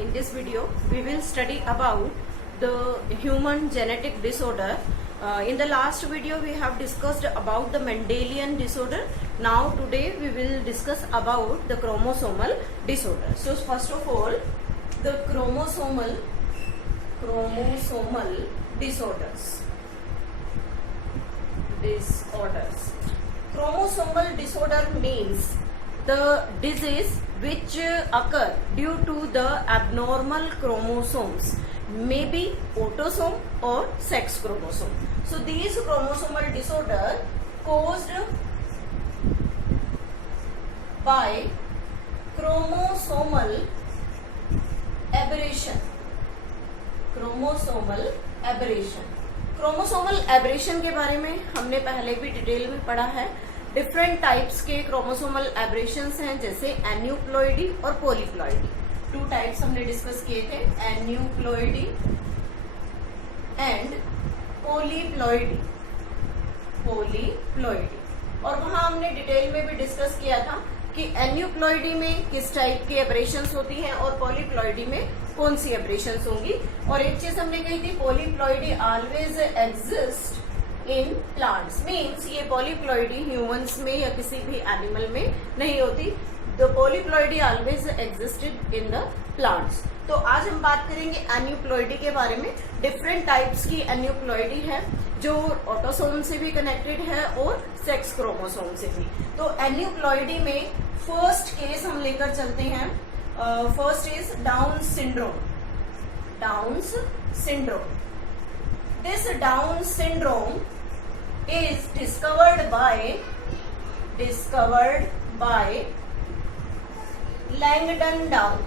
In this video, we will study about the human genetic disorder. In the last video, we have discussed about the Mendelian disorder. Now, today we will discuss about the chromosomal disorder. So, first of all, the chromosomal disorders. Chromosomal disorder means the disease which occur due to the abnormal chromosomes, maybe autosome or sex chromosome. So these chromosomal disorder caused by chromosomal aberration. Chromosomal aberration के बारे में हमने पहले भी detail में पढ़ा है. Different types के क्रोमोसोमल एब्रेशंस हैं, जैसे एन्यूप्लॉइडी और पॉलीप्लॉइडी. टू टाइप्स हमने डिस्कस किए थे, एन्यूप्लॉइडी एंड पॉलीप्लॉइडी. और वहां हमने डिटेल में भी डिस्कस किया था कि एन्यूप्लॉइडी में किस टाइप की एब्रेशंस होती हैं और पॉलीप्लॉइडी में कौन सी एब्रेशंस होंगी. और एक चीज हमने कही थी, polyploidy always exist in plants. Means ये पॉलीप्लॉइडी ह्यूमंस में या किसी भी एनिमल में नहीं होती. The polyploidy always existed in the plants. तो आज हम बात करेंगे एन्यूप्लॉइडी के बारे में. डिफरेंट टाइप्स की एन्यूप्लॉइडी है जो ऑटोसोम से भी कनेक्टेड है और सेक्स क्रोमोसोम से भी. तो एन्यूप्लॉइडी में फर्स्ट केस हम लेकर चलते हैं. First is down syndrome. This Down syndrome is discovered by Langdon Down.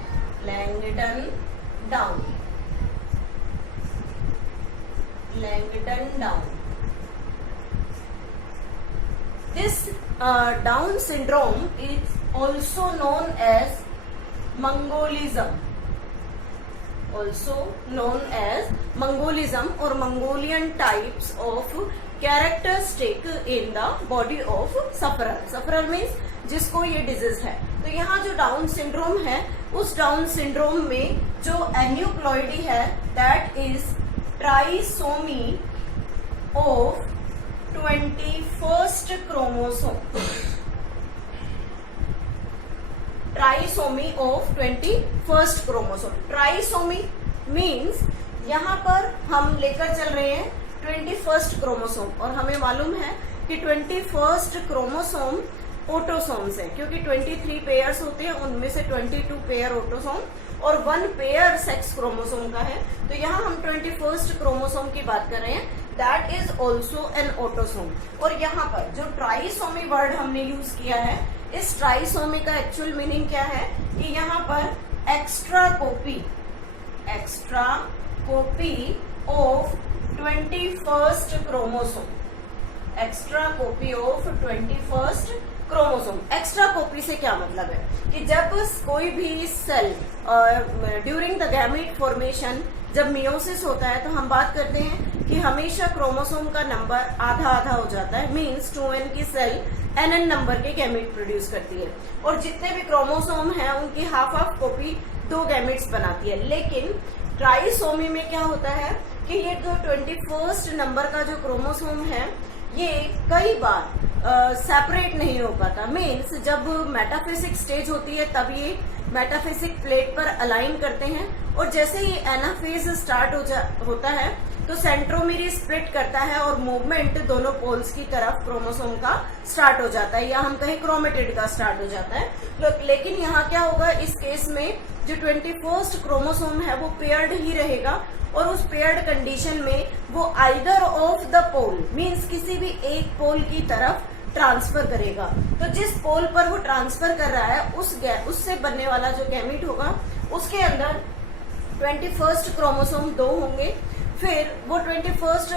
This Down syndrome is also known as Mongolism. Or Mongolian types of characteristic in the body of sufferer. Sufferer means जिसको ये disease है. तो यहाँ जो down syndrome है, उस down syndrome में जो एन्यूप्लॉइडी है, that is trisomy of 21st chromosome. Trisomy of 21st chromosome. Trisomy means यहाँ पर हम लेकर चल रहे हैं 21st क्रोमोसोम, और हमें मालूम है कि 21st क्रोमोसोम ऑटोसोम्स है, क्योंकि 23 पेयर्स होते हैं, उनमें से 22 पेयर ऑटोसोम और 1 पेयर सेक्स क्रोमोसोम का है. तो यहाँ हम 21st क्रोमोसोम की बात कर रहे हैं, that is also an autosome. और यहाँ पर जो ट्राइसोमी वर्ड हमने यूज किया है, इस ट्राइसोमी का एक्चुअल मीनिंग क्या है कि यहाँ पर extra copy of 21st chromosome. Extra copy of 21st chromosome. Extra copy से क्या मतलब है कि जब कोई भी cell during the gamete formation, जब मियोसिस होता है, तो हम बात करते हैं कि हमेशा क्रोमोसोम का नंबर आधा हो जाता है. मीन्स 2n की सेल nn नंबर के गैमीट प्रोड्यूस करती है, और जितने भी क्रोमोसोम हैं उनकी हाफ कॉपी 2 गैमीट्स बनाती है. लेकिन ट्राइसोमी में क्या होता है कि ये जो 21st नंबर का जो क्रोमोसोम है, ये कई बार सेपरेट नहीं हो पाता. मीन्स जब मेटाफेसिक स्टेज होती है, तब ये मेटाफेसिक प्लेट पर अलाइन करते हैं, और जैसे ही एनाफेज स्टार्ट होता है तो सेंट्रोमीर स्प्लिट करता है और मूवमेंट दोनों पोल्स की तरफ क्रोमोसोम का स्टार्ट हो जाता है, या हम कहें क्रोमेटिड का स्टार्ट हो जाता है. लेकिन यहाँ क्या होगा, इस केस में जो 21st क्रोमोसोम है वो पेयर्ड ही रहेगा, और उस पेयर्ड कंडीशन में वो either of the pole means किसी भी एक पोल की तरफ ट्रांसफर करेगा. तो जिस पोल पर वो ट्रांसफर कर रहा है, उससे बनने वाला जो गैमीट होगा, उसके अंदर 21st क्रोमोसोम 2 होंगे. फिर वो 21st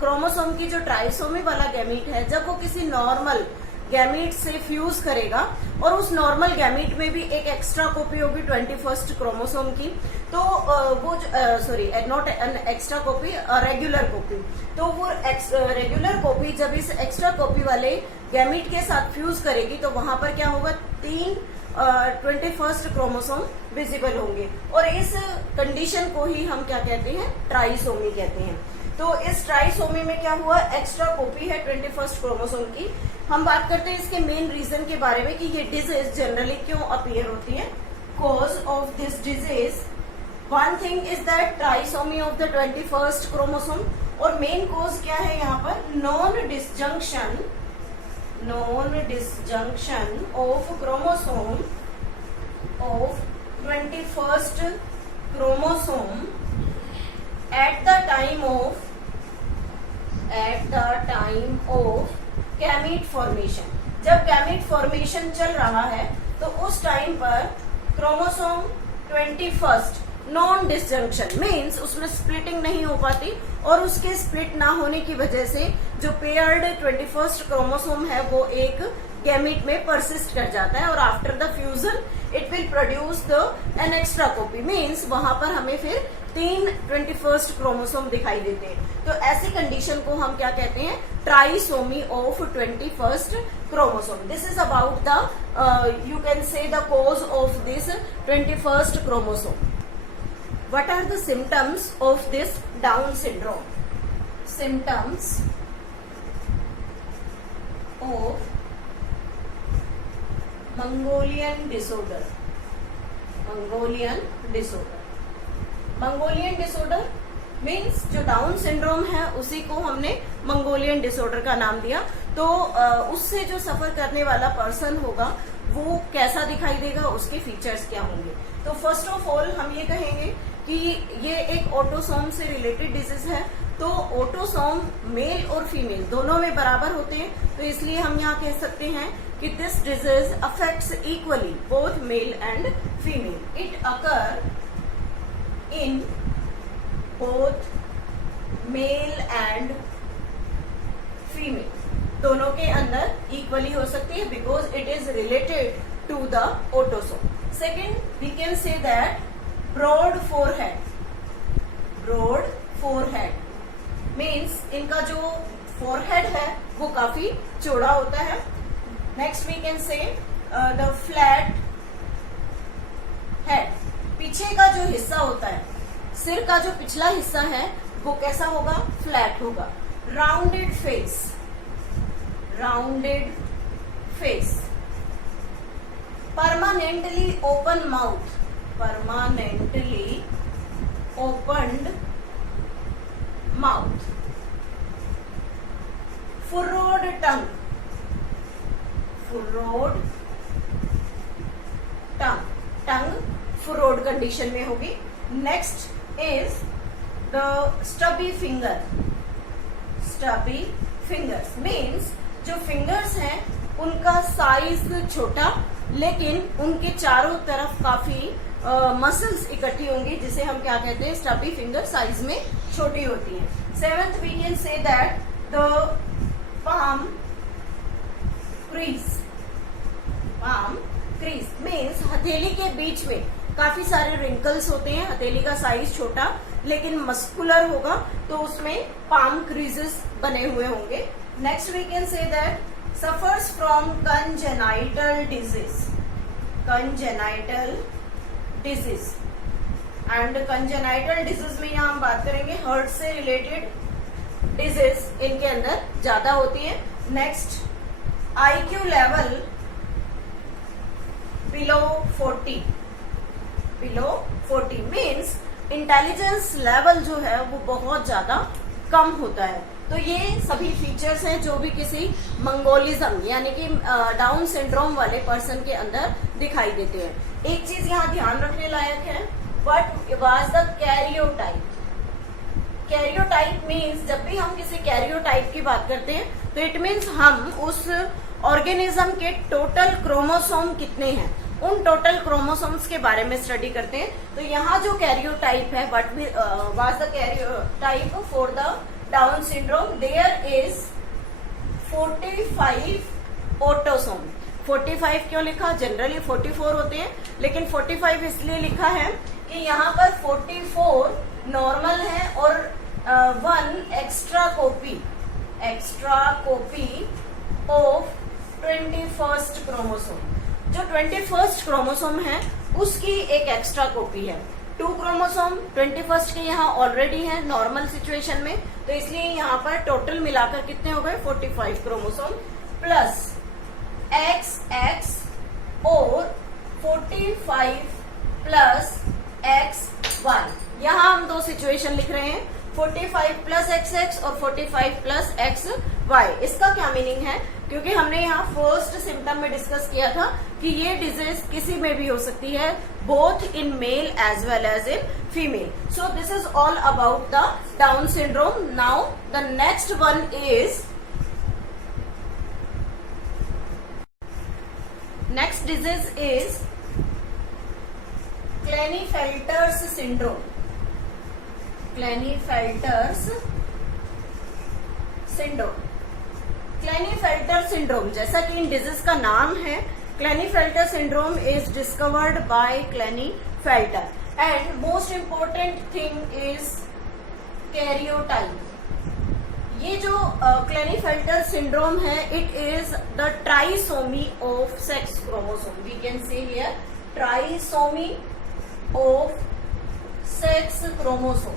क्रोमोसोम की जो ट्राइसोमी वाला गैमीट है, जब वो किसी नॉर्मल गैमीट से फ्यूज करेगा, और उस नॉर्मल गैमीट में भी एक एक्स्ट्रा कॉपी होगी 21st क्रोमोसोम की, तो वो not an extra copy, regular copy. तो वो रेगुलर कॉपी जब इस एक्स्ट्रा कॉपी वाले गैमीट के साथ फ्यूज करेगी, तो वहां पर क्या होगा, 3 21st क्रोमोसोम विजिबल होंगे, और इस कंडीशन को ही हम क्या कहते हैं, ट्राइसोमी कहते हैं। तो इस ट्राइसोमी में क्या हुआ, एक्स्ट्रा कॉपी है 21st क्रोमोसोम की। हम बात करते हैं इसके मेन रीजन के बारे में कि ये डिजीज जनरली क्यों अपीयर होती है। Cause of this disease, one thing is that trisomy of the 21st chromosome, और मेन कॉज क्या है यहाँ पर, non disjunction of chromosome of 21st chromosome at the time of gamete formation. जब gamete formation चल रहा है तो उस टाइम पर chromosome 21st non disjunction means उसमें स्प्लिटिंग नहीं हो पाती, और उसके स्प्लिट ना होने की वजह से जो पेयर्ड 21st क्रोमोसोम है वो एक गैमीट में परसिस्ट कर जाता है, और after the fusion it will produce an extra copy, means वहां पर हमें फिर 3 21st क्रोमोसोम दिखाई देते हैं। तो ऐसी कंडीशन को हम क्या कहते हैं, trisomy of 21st chromosome. This is about the you can say the cause of this 21st chromosome. What are the symptoms of this Down syndrome? Symptoms of Mongolian disorder. Mongolian disorder means जो down syndrome है उसी को हमने Mongolian disorder का नाम दिया। तो उससे जो सफर करने वाला पर्सन होगा वो कैसा दिखाई देगा, उसके फीचर्स क्या होंगे। तो फर्स्ट ऑफ ऑल हम ये कहेंगे कि ये एक ऑटोसोम से रिलेटेड डिजीज है। तो ऑटोसोम मेल और फीमेल दोनों में बराबर होते हैं, तो इसलिए हम यहाँ कह सकते हैं कि this disease affects equally both male and female. It occur in both male and female, दोनों के अंदर इक्वली हो सकती है because it is related to the autosome. Second, we can say that broad forehead means इनका जो forehead है वो काफी चौड़ा होता है। Next we can say the flat head, पीछे का जो हिस्सा होता है, सिर का जो पिछला हिस्सा है वो कैसा होगा, फ्लैट होगा। Rounded face, permanently open mouth, permanently opened mouth, furrowed tongue, tongue furrowed condition में होगी। Next is the stubby fingers means जो फिंगर्स हैं उनका साइज छोटा, लेकिन उनके चारों तरफ काफी मसल्स इकट्ठी होंगी, जिसे हम क्या कहते हैं, स्टबी फिंगर साइज में छोटी होती है। Seventh, we can say that the palm crease means हथेली के बीच में काफी सारे रिंकल्स होते हैं। हथेली का साइज छोटा लेकिन मस्कुलर होगा, तो उसमें पाम क्रीजेस बने हुए होंगे। Next we can say that suffers from congenital disease and congenital disease में यहाँ हम बात करेंगे हार्ट से रिलेटेड डिजीज इनके अंदर ज्यादा होती है। Next, IQ level below 40 means intelligence level जो है वो बहुत ज्यादा कम होता है। तो ये सभी फीचर्स हैं जो भी किसी मंगोलिज्म यानी कि डाउन सिंड्रोम वाले पर्सन के अंदर दिखाई देते हैं। एक चीज यहाँ ध्यान रखने लायक है, what was the karyotype. Karyotype means जब भी हम किसी कैरियोटाइप की बात करते हैं तो इट मीन्स हम उस ऑर्गेनिज्म के टोटल क्रोमोसोम कितने हैं उन टोटल क्रोमोसोम्स के बारे में स्टडी करते हैं। तो यहाँ जो कैरियोटाइप है, what was the karyotype for the down syndrome, there is 45 autosome. 45 क्यों लिखा, जनरली 44 होते हैं, लेकिन 45 इसलिए लिखा है कि यहाँ पर 44 नॉर्मल है और 1 extra copy of 21st chromosome. जो 21st क्रोमोसोम है उसकी एक एक्स्ट्रा कॉपी है। 2 क्रोमोसोम 21st के यहाँ ऑलरेडी है नॉर्मल सिचुएशन में, तो इसलिए यहाँ पर टोटल मिलाकर कितने हो गए 45 क्रोमोसोम प्लस XX और 45 प्लस XY। यहाँ हम 2 सिचुएशन लिख रहे हैं, 45 प्लस XX और 45 प्लस XY। इसका क्या मीनिंग है, क्योंकि हमने यहाँ फर्स्ट सिम्टम में डिस्कस किया था कि ये डिजीज किसी में भी हो सकती है, both in male as well as in female. So this is all about the down syndrome. Now the next one is, next disease is Klinefelter's syndrome. Klinefelter's syndrome, Klinefelter syndrome जैसा कि इन disease का नाम है, Klinefelter syndrome is discovered by Klinefelter and most important thing is karyotype. ये जो क्लेनीफेल्टर सिंड्रोम है, it is the trisomy of sex chromosome. We can say here trisomy of sex chromosome,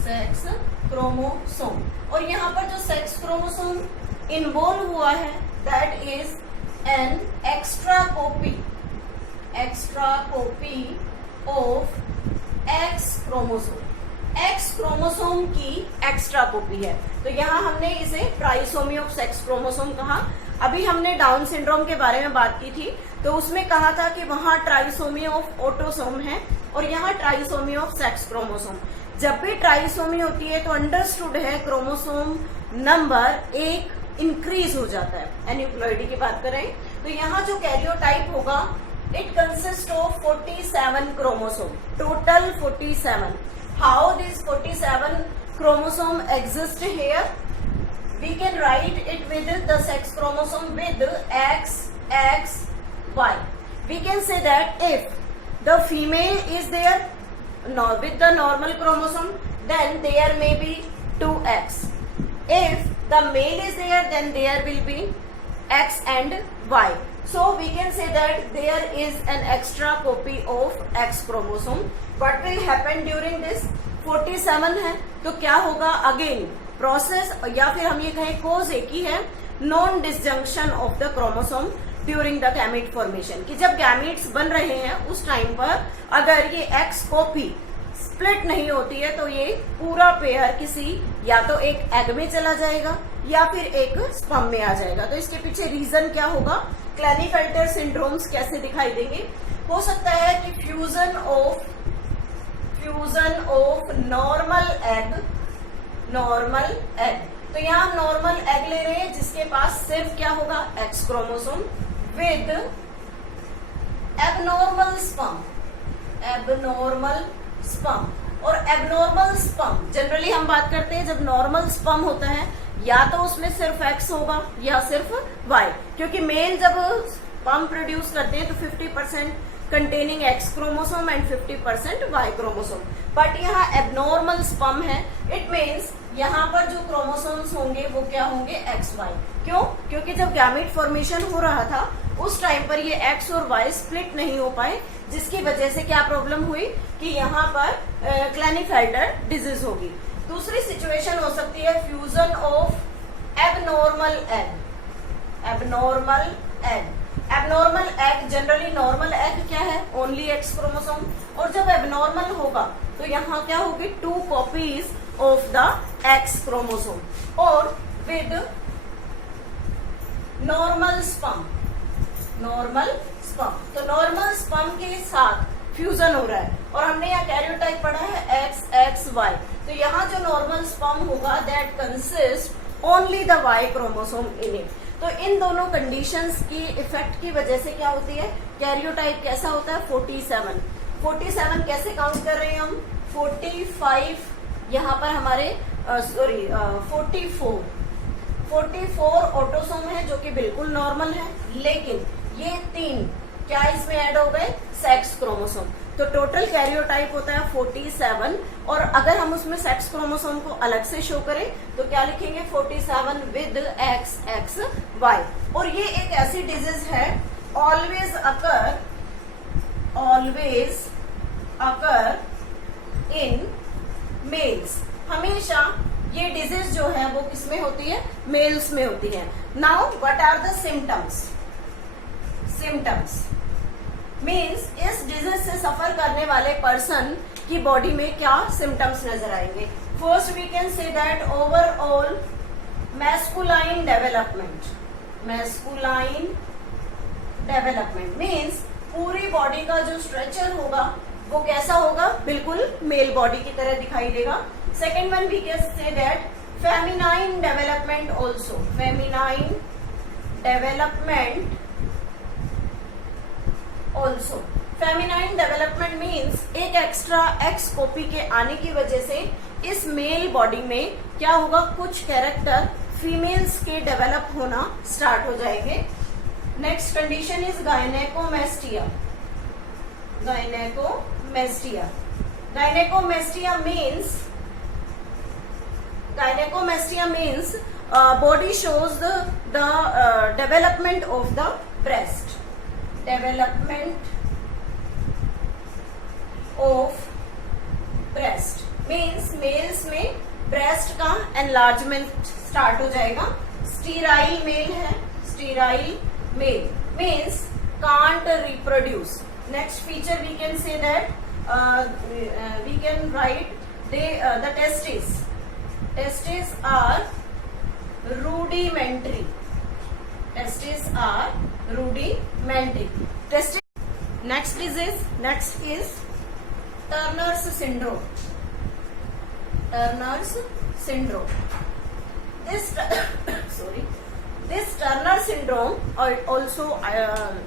sex chromosome. और यहाँ पर जो सेक्स क्रोमोसोम इन्वॉल्व हुआ है that is an extra copy of x chromosome. X chromosome की एक्स्ट्रा कॉपी है, तो यहाँ हमने इसे ट्राइसोमी ऑफ सेक्स क्रोमोसोम कहा। अभी हमने डाउन सिंड्रोम के बारे में बात की थी, तो उसमें कहा था कि वहां ट्राइसोमी ऑफ ऑटोसोम है और यहाँ ट्राइसोमी ऑफ सेक्स क्रोमोसोम। जब भी ट्राइसोमी होती है तो अंडरस्टूड है क्रोमोसोम नंबर एक इंक्रीज हो जाता है। एन्यूक्लोइडी की बात करें तो यहाँ जो कैरियोटाइप होगा, it consist of 47 chromosome, total 47। How this 47 chromosome exist here? We can write it with the sex chromosome with XXY. We can say that if the female is there with the normal chromosome, then there may be 2X. If the male is there, then there will be X and Y. So we can say that there is an extra copy of X chromosome. What will happen during this? 47 है, तो क्या होगा? Again process, या फिर हम ये कहें कोज एक ही है, non disjunction of the chromosome during the gamete formation. कि जब गैमीट्स बन रहे हैं उस टाइम पर अगर ये एक्स कॉपी स्प्लिट नहीं होती है तो ये पूरा पेयर किसी या तो एक एग में चला जाएगा या फिर एक स्पर्म में आ जाएगा। तो इसके पीछे रीजन क्या होगा? क्लेनीफेल्टर सिंड्रोम्स कैसे दिखाई देंगे? हो सकता है कि फ्यूजन ऑफ नॉर्मल एग। तो यहाँ हम नॉर्मल एग ले रहे हैं जिसके पास सिर्फ क्या होगा? X chromosome with abnormal sperm. और एबनॉर्मल स्पर्म जनरली हम बात करते हैं जब नॉर्मल स्पर्म होता है या तो उसमें सिर्फ एक्स होगा या सिर्फ वाई, क्योंकि मेल जब स्पर्म प्रोड्यूस करते हैं तो 50% containing X chromosome and 50% Y chromosome. But यहाँ एबनॉर्मल स्पर्म है, इट मीन्स यहाँ पर जो क्रोमोसोम्स होंगे वो क्या होंगे? X Y. क्यों? क्योंकि जब गैमीट फॉर्मेशन हो रहा था उस टाइम पर ये एक्स और वाई स्प्लिट नहीं हो पाए, जिसकी वजह से क्या प्रॉब्लम हुई कि यहाँ पर क्लेनीफेल्टर डिजीज होगी। दूसरी सिचुएशन हो सकती है fusion of abnormal egg. Generally normal egg क्या है? Only x chromosome. और जब एबनॉर्मल होगा तो यहाँ क्या होगी? 2 copies of the x chromosome और विद नॉर्मल स्पर्म। तो नॉर्मल स्पर्म के साथ फ्यूजन हो रहा है और हमने यहाँ कैरियोटाइप पढ़ा है XXY। तो यहाँ जो नॉर्मल स्पर्म होगा that consist only the Y chromosome in it. तो इन दोनों कंडीशंस की इफेक्ट की वजह से क्या होती है? कैरियोटाइप कैसा होता है? 47 कैसे काउंट कर रहे हैं हम? 45 यहाँ पर हमारे 44 ऑटोसोम है जो कि बिल्कुल नॉर्मल है, लेकिन ये 3 क्या इसमें ऐड हो गए? Sex chromosome. तो टोटल कैरियोटाइप होता है 47 और अगर हम उसमें सेक्स क्रोमोसोम को अलग से शो करें तो क्या लिखेंगे? 47 विद XXY। और ये एक ऐसी डिजीज है ऑलवेज अकर इन मेल्स। हमेशा ये डिजीज जो है वो किसमें होती है? मेल्स में होती है। Now what are the symptoms? Symptoms means इस डिजीज से सफर करने वाले पर्सन की बॉडी में क्या सिम्टम्स नजर आएंगे। First we can say that overall masculine development means पूरी बॉडी का जो स्ट्रक्चर होगा वो कैसा होगा? बिल्कुल मेल बॉडी की तरह दिखाई देगा। Second one we can say that feminine development also. Feminine development means एक एक्स्ट्रा एक्स कॉपी के आने की वजह से इस मेल बॉडी में क्या होगा? कुछ कैरेक्टर फीमेल्स के डेवलप होना स्टार्ट हो जाएंगे। Next condition is gynaecomastia means body shows the development of the breast. Means males में breast का enlargement start हो जाएगा। Sterile male है, sterile male means can't reproduce. Next feature we can say that we can write the testes are rudimentary. Next is Turner's syndrome. This Turner syndrome also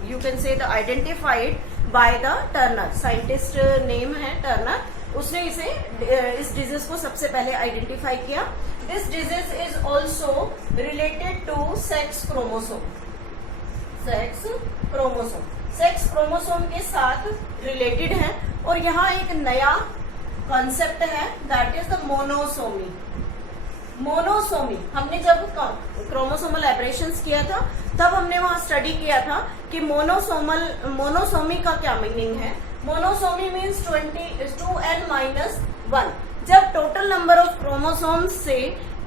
you can say the identified by the Turner. Scientist name है Turner. उसने इस disease को सबसे पहले identify किया। This disease is also related to sex chromosome के साथ related है। और यहाँ एक नया कॉन्सेप्ट है दैट इज द मोनोसोमी। हमने जब क्रोमोसोमल एब्रेशंस किया था तब हमने वहां स्टडी किया था कि मोनोसोमी का क्या मीनिंग है। Monosomy means 2n-1। जब टोटल नंबर ऑफ क्रोमोसोम्स से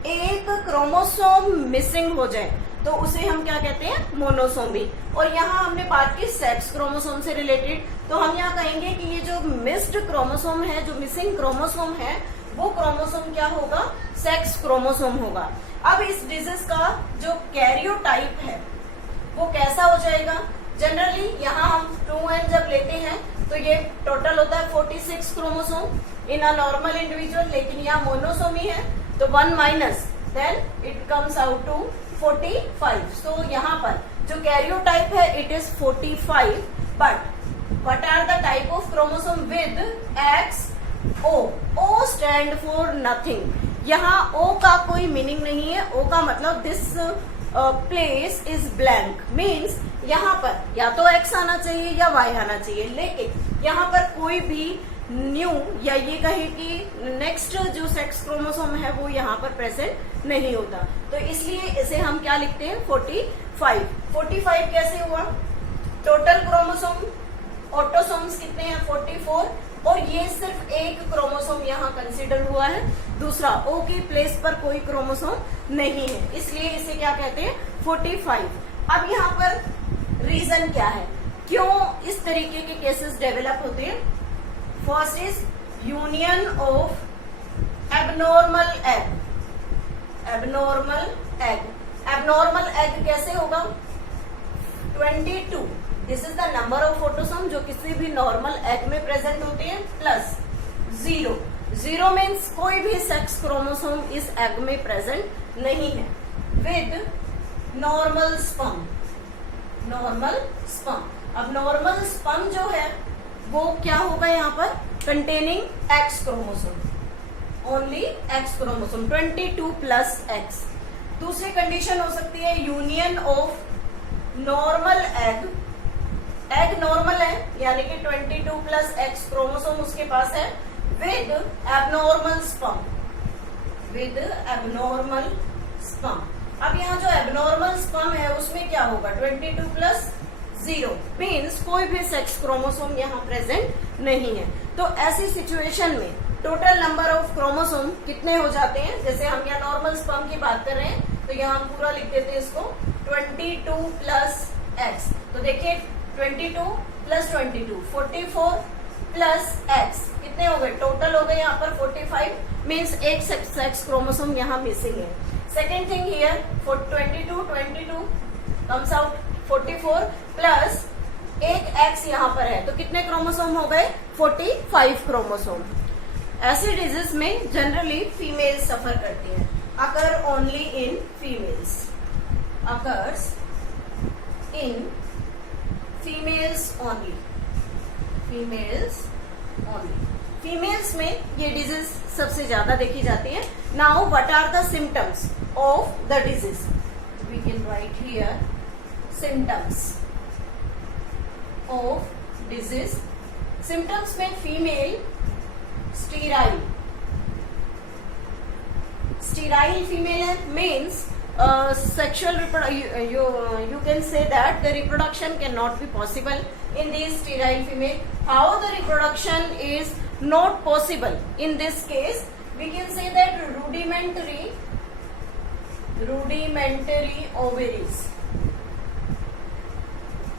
एक क्रोमोसोम मिसिंग हो जाए तो उसे हम क्या कहते हैं? मोनोसोमी। और यहाँ हमने बात की सेक्स क्रोमोसोम से रिलेटेड, तो हम यहाँ कहेंगे कि ये जो मिस्ड क्रोमोसोम है, जो मिसिंग क्रोमोसोम है, वो क्रोमोसोम क्या होगा? सेक्स क्रोमोसोम होगा। अब इस डिजीज का जो कैरियोटाइप है वो कैसा हो जाएगा? जनरली यहाँ हम 2n जब लेते हैं तो ये टोटल होता है 46 chromosome in a normal individual, लेकिन यहाँ मोनोसोमी है तो 1 minus then it comes out to 45। So यहाँ पर जो कैरियोटाइप है it is 45, but what are the type of chromosome with XO? O stand for nothing. यहाँ O का कोई मीनिंग नहीं है। O का मतलब this place is blank means यहाँ पर या तो X आना चाहिए या Y आना चाहिए, लेकिन यहाँ पर कोई भी न्यू या ये कहे कि नेक्स्ट जो सेक्स क्रोमोसोम है वो यहाँ पर प्रेजेंट नहीं होता। तो इसलिए इसे हम क्या लिखते हैं? 45 कैसे हुआ? टोटल क्रोमोसोम ऑटोसोम्स कितने हैं? 44, और ये सिर्फ एक क्रोमोसोम यहाँ कंसिडर हुआ है, दूसरा O की प्लेस पर कोई क्रोमोसोम नहीं है, इसलिए इसे क्या कहते हैं? 45। अब यहाँ पर रीजन क्या है क्यों इस तरीके के केसेस डेवलप होते हैं? First is union of abnormal egg कैसे होगा? 22। This is the number of autosome जो किसी भी नॉर्मल एग में प्रेजेंट होते हैं, प्लस 0 मीन्स कोई भी सेक्स क्रोमोसोम इस एग में प्रेजेंट नहीं है, विद नॉर्मल स्पर्म। अब नॉर्मल स्पर्म जो है वो क्या होगा? यहाँ पर containing X chromosome, only x chromosome, 22 plus x. दूसरी कंडीशन हो सकती है union of normal egg normal है यानी कि 22 प्लस एक्स क्रोमोसोम उसके पास है, विद एबनॉर्मल स्पर्म। अब यहाँ जो एबनॉर्मल स्पर्म है उसमें क्या होगा? 22 प्लस 0 मीन्स कोई भी सेक्स क्रोमोसोम यहाँ प्रेजेंट नहीं है। तो ऐसी सिचुएशन में टोटल नंबर ऑफ क्रोमोसोम कितने हो जाते हैं? जैसे हम यहाँ नॉर्मल स्पर्म की बात कर रहे हैं तो यहाँ हम पूरा लिख देते हैं इसको 22 प्लस एक्स। तो देखिए 22 प्लस 22 44 प्लस एक्स कितने हो गए? टोटल हो गए यहाँ पर 45 मीन्स एक सेक्स क्रोमोसोम यहाँ मिसिंग है। Second thing here 22 comes out 44 plus एक एक्स यहाँ पर है तो कितने क्रोमोसोम हो गए? 45 क्रोमोसोम। ऐसी डिजीज में जनरली फीमेल सफर करती हैं। Occur only in females, occurs in females only, females only. Females में ये डिजीज सबसे ज्यादा देखी जाती है। Now what are the symptoms of the disease? We can write here symptoms of disease. Symptoms में female sterile, sterile female means sexual you can say that the reproduction cannot be possible in this sterile female. How the reproduction is not possible in this case? We can say that rudimentary ovaries,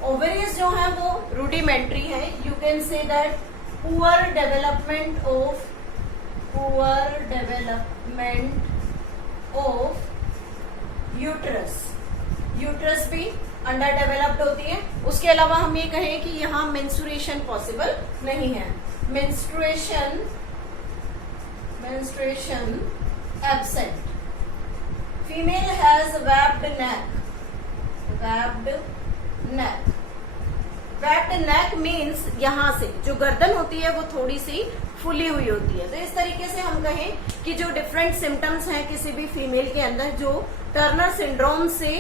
ovaries जो है वो rudimentary है। You can say that poor development of uterus, uterus भी under developed होती है। उसके अलावा हम ये कहें कि यहाँ मेंस्ट्रुएशन पॉसिबल नहीं है, menstruation absent. Female has webbed neck, webbed neck means यहाँ से जो गर्दन होती है वो थोड़ी सी फुली हुई होती है। तो इस तरीके से हम कहें कि जो डिफरेंट सिम्टम्स हैं किसी भी फीमेल के अंदर जो टर्नर सिंड्रोम से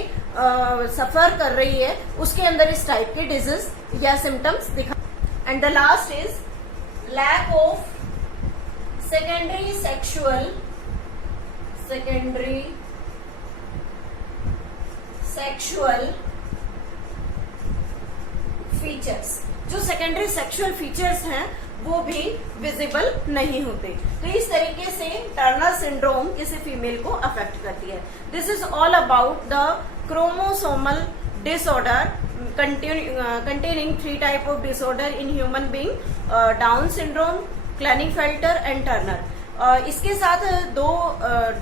सफर कर रही है उसके अंदर इस टाइप के डिजीज या सिम्टम्स दिखा। And the last is lack of secondary sexual features. जो सेकेंडरी सेक्सुअल फीचर्स हैं वो भी विजिबल नहीं होते। तो इस तरीके से टर्नर सिंड्रोम किसी फीमेल को अफेक्ट करती है। This is all about the chromosomal disorder containing 3 type of disorder in human being, down syndrome, Klinefelter and Turner. इसके साथ 2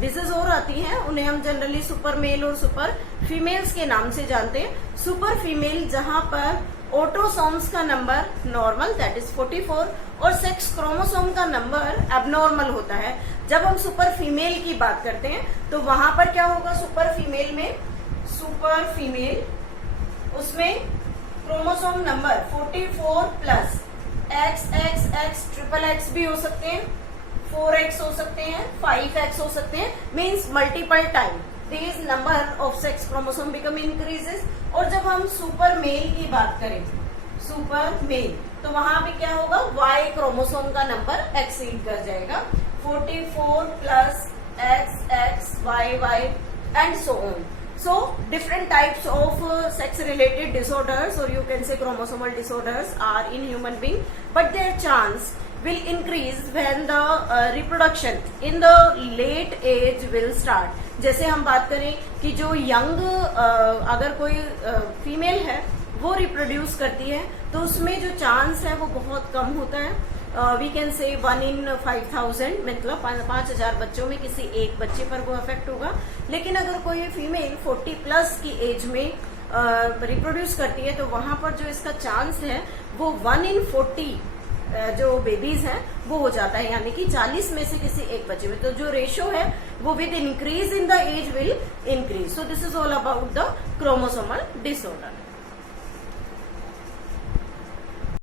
डिजीज और आती हैं, उन्हें हम जनरली सुपर मेल और सुपर फीमेल्स के नाम से जानते हैं। सुपर फीमेल जहां पर ऑटोसोम्स का नंबर नॉर्मल दैट इज 44 और सेक्स क्रोमोसोम का नंबर एबनॉर्मल होता है। जब हम सुपर फीमेल की बात करते हैं तो वहां पर क्या होगा? सुपर फीमेल उसमें chromosome number 44 plus XXX triple x भी हो सकते हैं, 4x हो सकते हैं, 5x हो सकते हैं, means multiple time these number of sex chromosome become increases। और जब हम सुपर मेल की बात करें, सुपर मेल, तो वहां पे क्या होगा? Y क्रोमोसोम का नंबर एक्सीड कर जाएगा, 44 plus XXYY and so on. So different types of sex related disorders or you can say chromosomal disorders are in human being, but their chance will increase when the reproduction in the late age will start। जैसे हम बात करें कि जो young अगर कोई female है वो रिप्रोड्यूस करती है तो उसमें जो चांस है वो बहुत कम होता है। वी कैन से 1 in 5000 मतलब 5000 बच्चों में किसी एक बच्चे पर वो अफेक्ट होगा। लेकिन अगर कोई फीमेल 40 प्लस की एज में रिप्रोड्यूस करती है तो वहां पर जो इसका चांस है वो 1 in 40 जो बेबीज हैं वो हो जाता है, यानी कि 40 में से किसी एक बच्चे में। तो जो रेशो है वो with increase in the age will increase. So this is all about the chromosomal disorder.